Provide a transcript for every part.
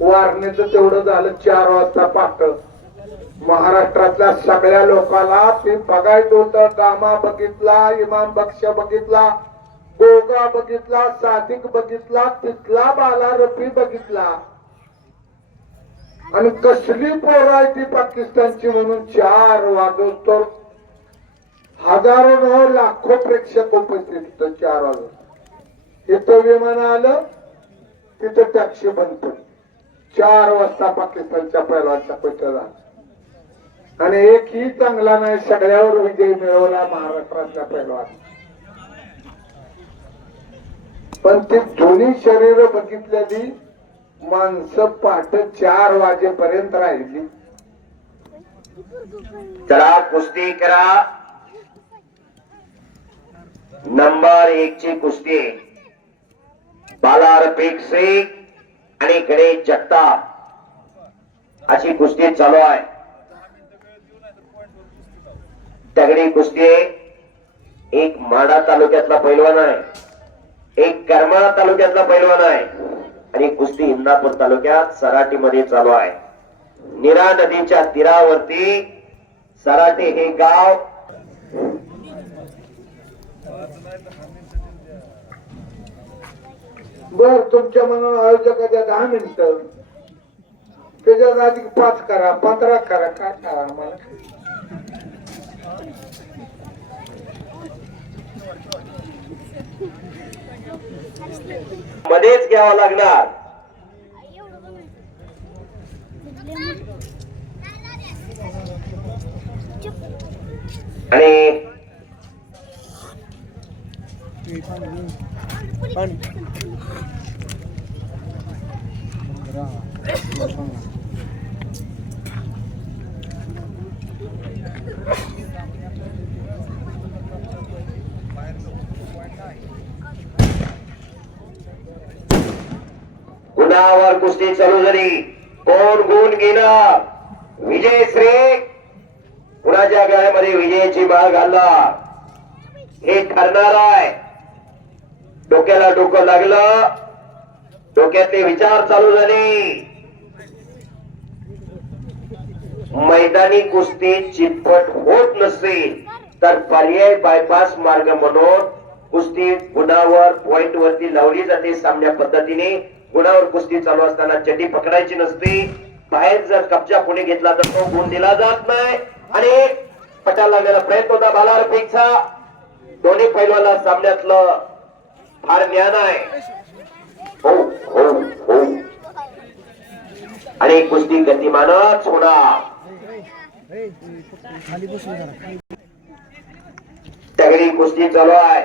वारणीच तेवढं झालं चार वाजता पाठ महाराष्ट्रातल्या सगळ्या लोकाला ते बघायचं होतं दामा बघितला इमाम बक्ष बघितला गोगा बघितला सादिक बघितला तिथला बाला रफी बघितला. आणि कसली पोर आहे ती पाकिस्तानची म्हणून चार वाजवतो. हजारो लाखो प्रेक्षक उपस्थित चार वाजवतो. इथं विमान आलं तिथं टॅक्सी बंद पडली. चार वाजता पाकिस्तानच्या पैलवानच्या पैठला आणि एकही चांगला नाही सगळ्यावर विजय मिळवला महाराष्ट्रातल्या पैलवान. पण ते दोन्ही शरीर बघितलेली माणसं पाठ चार वाजेपर्यंत राहिली. चला कुस्ती करा. नंबर एक ची कुस्ती. बालारपीक श्री आणि गणेश जगताप अशी कुस्ती चालू आहे. तगडी कुस्ती एक माडा तालुक्यातला पैलवान आहे. एक करमाळा तालुक्यातला पैलवान आहे. आणि कुस्ती इंदापूर तालुक्यात सराटीमध्ये चालू आहे. निरा नदीच्या तीरावरती सराटे हे गाव बर तुमच्या मनात आयोजकाच्या दहा मिनिट? त्याच्यात आधी पाच करा पंधरा करा काय करा आम्हाला? मध्येच घ्यावा लागणार. आणि गुणावर कुस्ती चालू झाली. कोण गुण गेला विजय श्री. कुणाच्या गळ्यामध्ये विजयाची बाळ घालला हे ठरणार आहे. डोक्याला डोकं लागलं. डोक्यातले विचार चालू झाले. मैदानी कुस्ती चितपट होत नसेल तर पर्याय बायपास मार्ग म्हणून कुस्ती गुणावर पॉइंट वरती लावली जाते सामन्या पद्धतीने. गुणावर कुस्ती चालू असताना चटी पकडायची नसते. बाहेर जर कब्जा कोणी घेतला तर तो गुण दिला जात नाही. आणि पटायला लागलेला प्रयत्न होता भालारपेक्षा दोन्ही पैलवाला सामन्यातलं फार ज्ञान आहे. हो हो हो. आणि कुस्ती गतिमानच होणार. सगळी कुस्ती चालू आहे.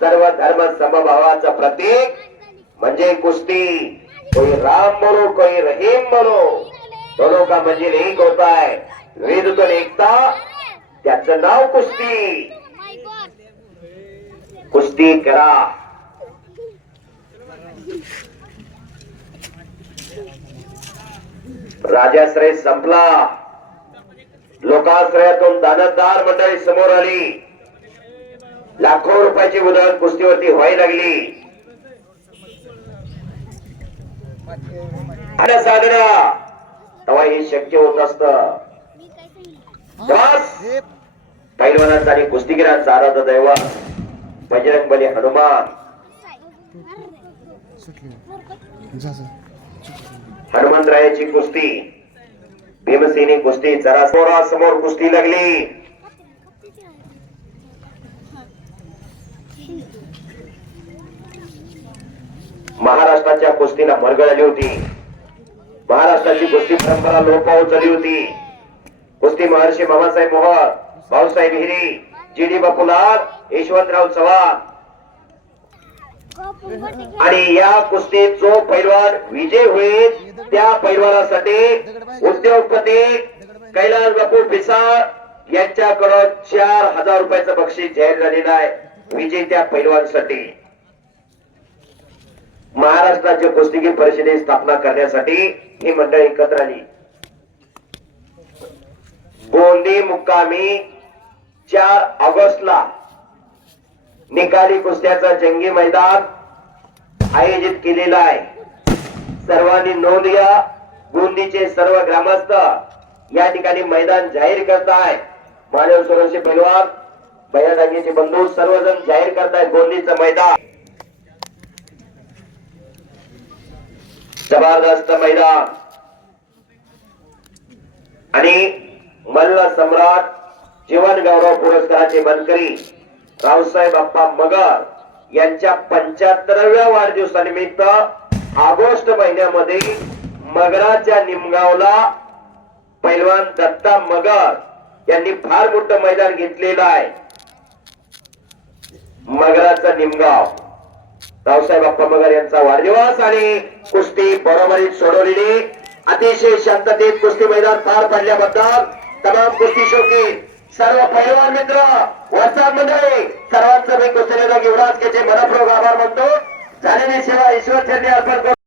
सर्व धर्म समभावाचं प्रतीक म्हणजे कुस्ती. कोई राम बोलो कोई रहीम बोलो. दोनों का मंजिल एक होता है वेदतून एकता त्याचं नाव कुस्ती. कुस्ती करा. राजाश्रय संपला. लोकाश्रयातून दानतदार मंडळी समोर आली. लाखो रुपयाची उधळण कुस्तीवरती व्हायला लागली. आणि साधना तेव्हा हे शक्य होत असत पैलवानाचा आणि कुस्तीगिरांचा आराध दैवत. बजरंग बली हनुमान। हनुमंतरायाची कुस्ती भीमसेनी कुस्ती जरा समोर कुस्ती लागली. महाराष्ट्राच्या कुस्तीला मरगळ आली होती. महाराष्ट्राची कुस्ती परंपरा लोप झाली होती. कुस्ती महर्षी बाबासाहेब मोहर भाऊसाहेब हिरी जी डी बापुलाल यशवंतराव चव्हाण. आणि या कुस्तीत जो पैलवान विजय होईल त्या पैलवानासाठी उद्योगपती कैलास बापू पिसाळ यांच्याकडून चार हजार रुपयाचं बक्षीस जाहीर झालेलं आहे. विजय त्या पैलवानसाठी. महाराष्ट्राच्या कुस्तीगीर परिषदेची स्थापना करण्यासाठी ही मंडळ एकत्र आली. गोंदी मुक्कामी चार ऑगस्टला निकाली कुस्त्याचा जंगी मैदान आयोजित केलेला आहे. सर्वांनी नोंद घ्या. गोंदीचे सर्व ग्रामस्थ या ठिकाणी मैदान जाहीर करताय. मानव सोरशे पैलवान भैयादांगेचे बंधू सर्वजण जाहीर करताय गोंदीचं मैदान. जबरदस्त मैदान. आणि मल्ल सम्राट जीवन गौरव पुरस्काराचे बनकरी रावसाहेब अप्पा मगर यांच्या पंच्याहत्तराव्या वाढदिवसानिमित्त ऑगस्ट महिन्यामध्ये मगराच्या निमगावला पैलवान दत्ता मगर यांनी फार मोठं मैदान घेतलेलं आहे. मगराचा निमगाव. रावसाहेब अप्पा मगर यांचा वाढदिवस आणि कुस्ती बरोबरीत सोडवलेली. अतिशय शांततेत कुस्ती मैदान पार पडल्याबद्दल तमाम कुस्ती शौकीन सर्व पैलवान मित्र वरसाद मंडळी सर्वांचं मी कुस्तीला युवराज केचे मनपूर्वक आभार मानतो. झालेली सेवा ईश्वर चरणी अर्पण करतो